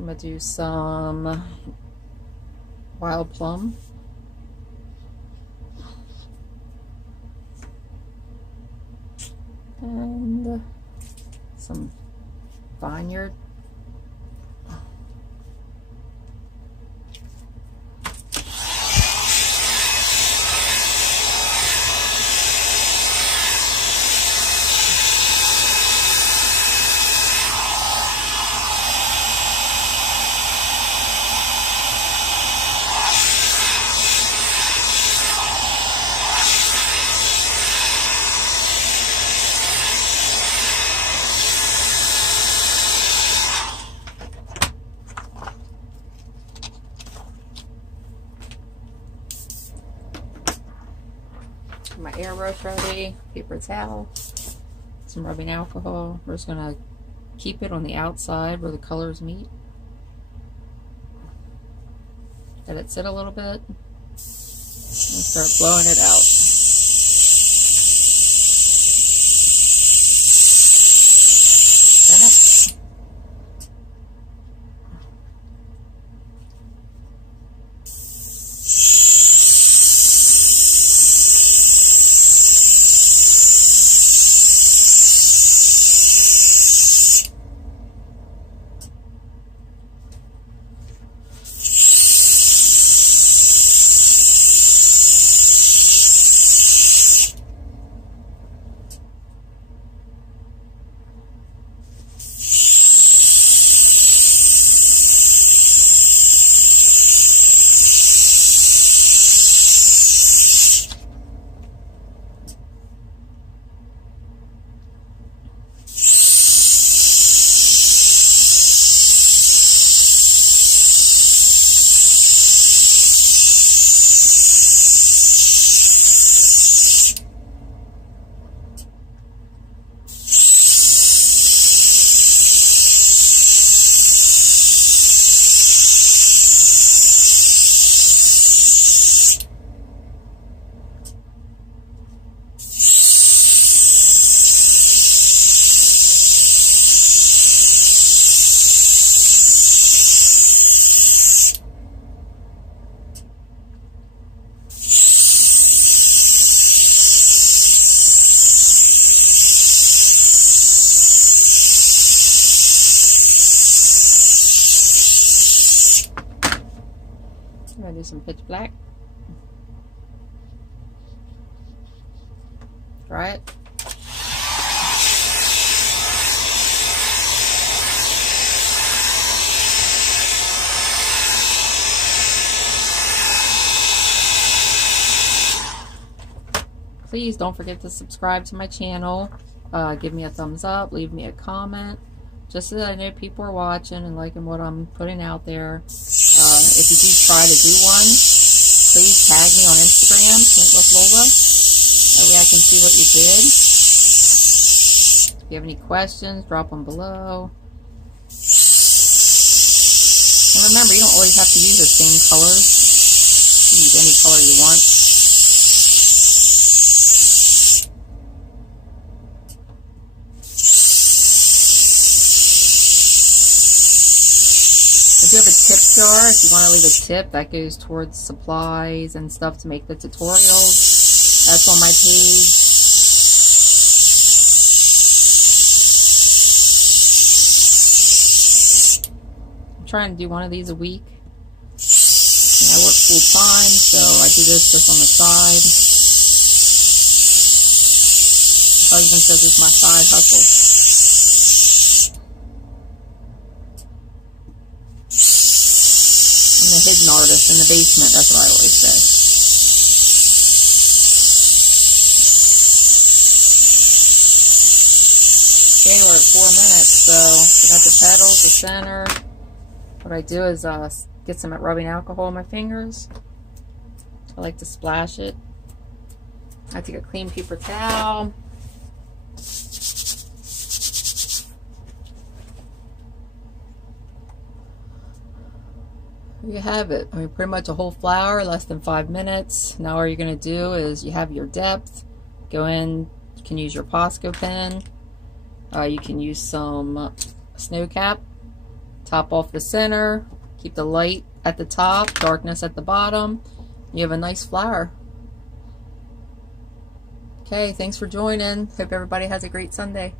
I'm going to do some wild plum. And some vineyard. My air brush ready, paper towel, some rubbing alcohol. We're just gonna keep it on the outside where the colors meet. Let it sit a little bit and start blowing it out. Spin it. I'm going to do some pitch black. Try it. Please don't forget to subscribe to my channel. Give me a thumbs up. Leave me a comment. Just so that I know people are watching and liking what I'm putting out there. If you do try to do one, please tag me on Instagram, Paint with Lola. That way I can see what you did. If you have any questions, drop them below. And remember, you don't always have to use the same colors. You can use any color you want. I do have a tip jar. If you want to leave a tip, that goes towards supplies and stuff to make the tutorials. That's on my page. I'm trying to do one of these a week. And I work full time, so I do this just on the side. My husband says it's my side hustle. I'm a hidden artist in the basement, that's what I always say. Okay, we're at 4 minutes, so we got the petals, the center. What I do is get some rubbing alcohol on my fingers. I like to splash it. I take a clean paper towel. There you have it. I mean, pretty much a whole flower, less than 5 minutes. Now all you're going to do is you have your depth. Go in, you can use your Posco pen. You can use some snow cap Top off the center. Keep the light at the top, darkness at the bottom. You have a nice flower. Okay, thanks for joining. Hope everybody has a great Sunday.